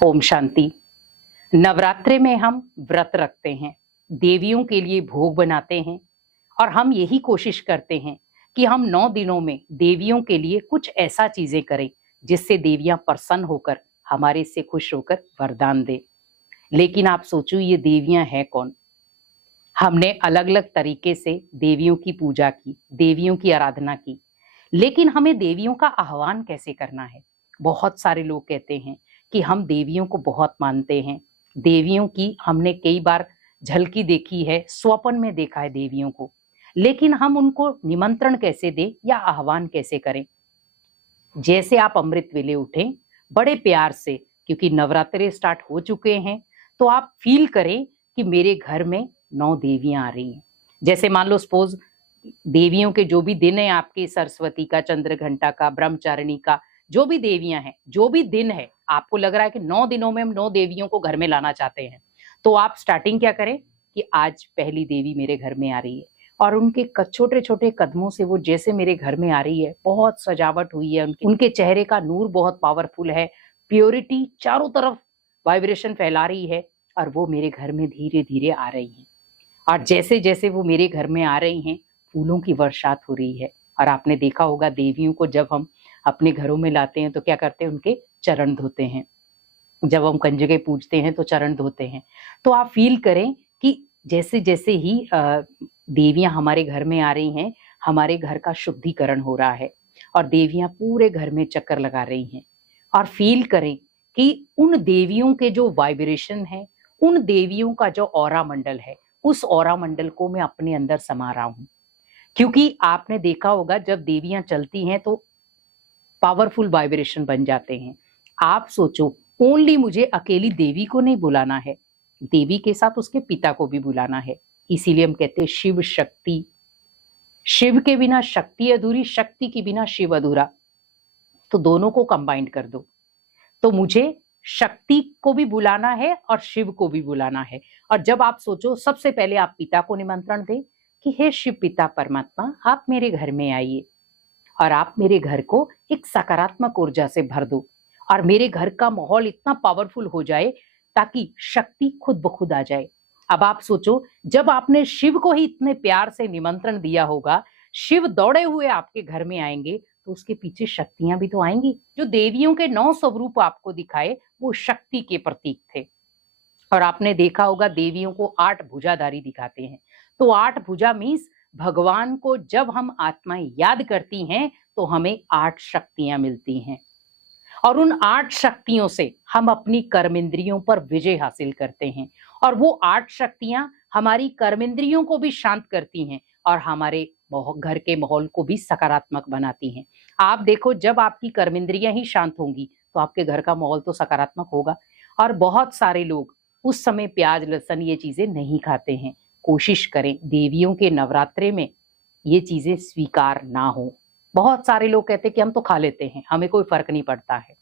ओम शांति। नवरात्रे में हम व्रत रखते हैं, देवियों के लिए भोग बनाते हैं और हम यही कोशिश करते हैं कि हम 9 दिनों में देवियों के लिए कुछ ऐसा चीजें करें जिससे देवियां प्रसन्न होकर हमारे से खुश होकर वरदान दे। लेकिन आप सोचो ये देवियां हैं कौन? हमने अलग अलग तरीके से देवियों की पूजा की, देवियों की आराधना की, लेकिन हमें देवियों का आह्वान कैसे करना है? बहुत सारे लोग कहते हैं कि हम देवियों को बहुत मानते हैं, देवियों की हमने कई बार झलकी देखी है, स्वप्न में देखा है देवियों को, लेकिन हम उनको निमंत्रण कैसे दें या आह्वान कैसे करें? जैसे आप अमृत वेले उठें बड़े प्यार से, क्योंकि नवरात्रे स्टार्ट हो चुके हैं, तो आप फील करें कि मेरे घर में 9 देवियां आ रही हैं। जैसे मान लो सपोज देवियों के जो भी दिन है आपके, सरस्वती का, चंद्रघंटा का, ब्रह्मचारिणी का, जो भी देवियां हैं, जो भी दिन है, आपको लग रहा है कि 9 दिनों में हम 9 देवियों को घर में लाना चाहते हैं, तो आप स्टार्टिंग क्या करें कि आज पहली देवी मेरे घर में आ रही है और उनके छोटे छोटे कदमों से वो जैसे मेरे घर में आ रही है, बहुत सजावट हुई है, उनके चेहरे का नूर बहुत पावरफुल है, प्योरिटी चारों तरफ वाइब्रेशन फैला रही है और वो मेरे घर में धीरे धीरे आ रही है। और जैसे जैसे वो मेरे घर में आ रही हैं, फूलों की वर्षात हो रही है। और आपने देखा होगा देवियों को जब हम अपने घरों में लाते हैं तो क्या करते हैं, उनके चरण धोते हैं। जब हम कंजके पूजते हैं तो चरण धोते हैं। तो आप फील करें कि जैसे जैसे ही देवियां हमारे घर में आ रही हैं, हमारे घर का शुद्धिकरण हो रहा है और देवियां पूरे घर में चक्कर लगा रही हैं। और फील करें कि उन देवियों के जो वाइब्रेशन है, उन देवियों का जो ऑरा मंडल है, उस ऑरा मंडल को मैं अपने अंदर समा रहा हूं। क्योंकि आपने देखा होगा जब देवियां चलती हैं तो पावरफुल वाइब्रेशन बन जाते हैं। आप सोचो, ओनली मुझे अकेली देवी को नहीं बुलाना है, देवी के साथ उसके पिता को भी बुलाना है। इसीलिए हम कहते हैं शिव शक्ति। शिव के बिना शक्ति अधूरी, शक्ति के बिना शिव अधूरा। तो दोनों को कंबाइंड कर दो। तो मुझे शक्ति को भी बुलाना है और शिव को भी बुलाना है। और जब आप सोचो, सबसे पहले आप पिता को निमंत्रण दें कि हे शिव पिता परमात्मा, आप मेरे घर में आइए और आप मेरे घर को एक सकारात्मक ऊर्जा से भर दो और मेरे घर का माहौल इतना पावरफुल हो जाए ताकि शक्ति खुद ब खुद आ जाए। अब आप सोचो, जब आपने शिव को ही इतने प्यार से निमंत्रण दिया होगा, शिव दौड़े हुए आपके घर में आएंगे, तो उसके पीछे शक्तियां भी तो आएंगी। जो देवियों के 9 स्वरूप आपको दिखाए वो शक्ति के प्रतीक थे। और आपने देखा होगा देवियों को 8 भुजाधारी दिखाते हैं। तो 8 भुजा मीन्स भगवान को जब हम आत्माएं याद करती हैं तो हमें 8 शक्तियां मिलती हैं और उन 8 शक्तियों से हम अपनी कर्मेंद्रियों पर विजय हासिल करते हैं। और वो 8 शक्तियां हमारी कर्मेंद्रियों को भी शांत करती हैं और हमारे घर के माहौल को भी सकारात्मक बनाती हैं। आप देखो, जब आपकी कर्मेंद्रियां ही शांत होंगी तो आपके घर का माहौल तो सकारात्मक होगा। और बहुत सारे लोग उस समय प्याज लहसुन ये चीजें नहीं खाते हैं। कोशिश करें देवियों के नवरात्रे में ये चीजें स्वीकार ना हो। बहुत सारे लोग कहते हैं कि हम तो खा लेते हैं, हमें कोई फर्क नहीं पड़ता है।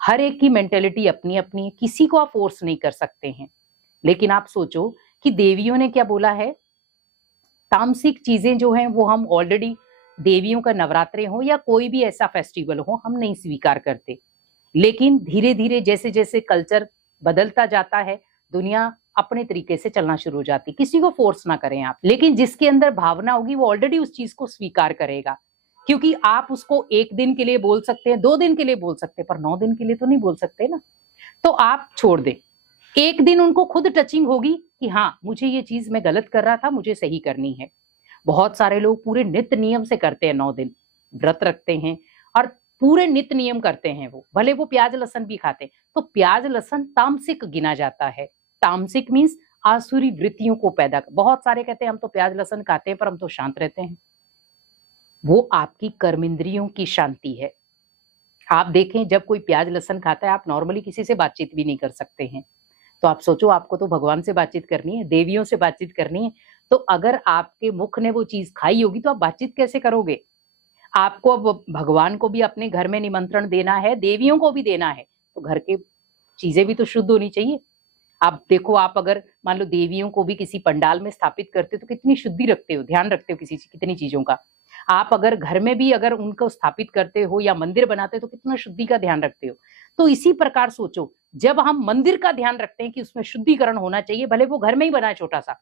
हर एक की मेंटेलिटी अपनी अपनी है, किसी को आप फोर्स नहीं कर सकते हैं। लेकिन आप सोचो कि देवियों ने क्या बोला है, तामसिक चीजें जो हैं वो हम ऑलरेडी, देवियों का नवरात्रे हो या कोई भी ऐसा फेस्टिवल हो, हम नहीं स्वीकार करते। लेकिन धीरे धीरे जैसे जैसे कल्चर बदलता जाता है, दुनिया अपने तरीके से चलना शुरू हो जाती। किसी को फोर्स ना करें आप, लेकिन जिसके अंदर भावना होगी वो ऑलरेडी उस चीज को स्वीकार करेगा। क्योंकि आप उसको 1 दिन के लिए बोल सकते हैं, 2 दिन के लिए बोल सकते हैं, पर 9 दिन के लिए तो नहीं बोल सकते ना। तो आप छोड़ दें। 1 दिन उनको खुद टचिंग होगी कि हाँ, मुझे ये चीज मैं गलत कर रहा था, मुझे सही करनी है। बहुत सारे लोग पूरे नित्य नियम से करते हैं, 9 दिन व्रत रखते हैं और पूरे नित्य नियम करते हैं। वो भले वो प्याज लहसुन भी खाते हैं। तो प्याज लहसुन तामसिक गिना जाता है। तामसिक मीन्स आसुरी वृत्तियों को पैदा कर। बहुत सारे कहते हैं हम तो प्याज लहसुन खाते हैं पर हम तो शांत रहते हैं। वो आपकी कर्मेंद्रियों की शांति है। आप देखें, जब कोई प्याज लहसुन खाता है, आप नॉर्मली किसी से बातचीत भी नहीं कर सकते हैं। तो आप सोचो, आपको तो भगवान से बातचीत करनी है, देवियों से बातचीत करनी है। तो अगर आपके मुख ने वो चीज खाई होगी तो आप बातचीत कैसे करोगे? आपको अब भगवान को भी अपने घर में निमंत्रण देना है, देवियों को भी देना है, तो घर के चीजें भी तो शुद्ध होनी चाहिए। आप देखो, आप अगर मान लो देवियों को भी किसी पंडाल में स्थापित करते हो तो कितनी शुद्धि रखते हो, ध्यान रखते हो कितनी चीजों का। आप अगर घर में भी अगर उनको स्थापित करते हो या मंदिर बनाते हो तो कितना शुद्धि का ध्यान रखते हो। तो इसी प्रकार सोचो, जब हम मंदिर का ध्यान रखते हैं कि उसमें शुद्धिकरण होना चाहिए, भले वो घर में ही बना है छोटा-सा,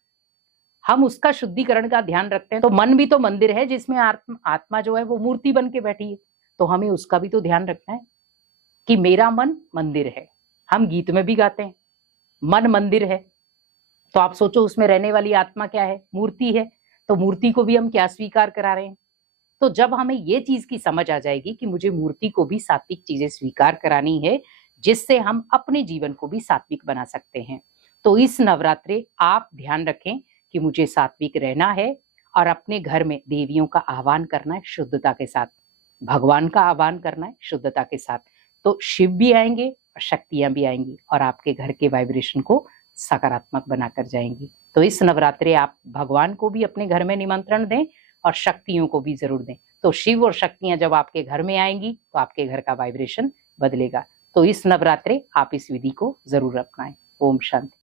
हम उसका शुद्धिकरण का ध्यान रखते हैं, तो मन भी तो मंदिर है जिसमें आत्मा जो है वो मूर्ति बन के बैठी है। तो हमें उसका भी तो ध्यान रखना है कि मेरा मन मंदिर है। हम गीत में भी गाते हैं, मन मंदिर है। तो आप सोचो उसमें रहने वाली आत्मा क्या है? मूर्ति है। तो मूर्ति को भी हम क्या स्वीकार करा रहे हैं? तो जब हमें ये चीज की समझ आ जाएगी कि मुझे मूर्ति को भी सात्विक चीजें स्वीकार करानी है, जिससे हम अपने जीवन को भी सात्विक बना सकते हैं। तो इस नवरात्रे आप ध्यान रखें कि मुझे सात्विक रहना है और अपने घर में देवियों का आह्वान करना है शुद्धता के साथ, भगवान का आह्वान करना है शुद्धता के साथ। तो शिव भी आएंगे और शक्तियां भी आएंगी और आपके घर के वाइब्रेशन को सकारात्मक बनाकर जाएंगी। तो इस नवरात्रे आप भगवान को भी अपने घर में निमंत्रण दें और शक्तियों को भी जरूर दें। तो शिव और शक्तियां जब आपके घर में आएंगी तो आपके घर का वाइब्रेशन बदलेगा। तो इस नवरात्रे आप इस विधि को जरूर अपनाएं। ओम शांति।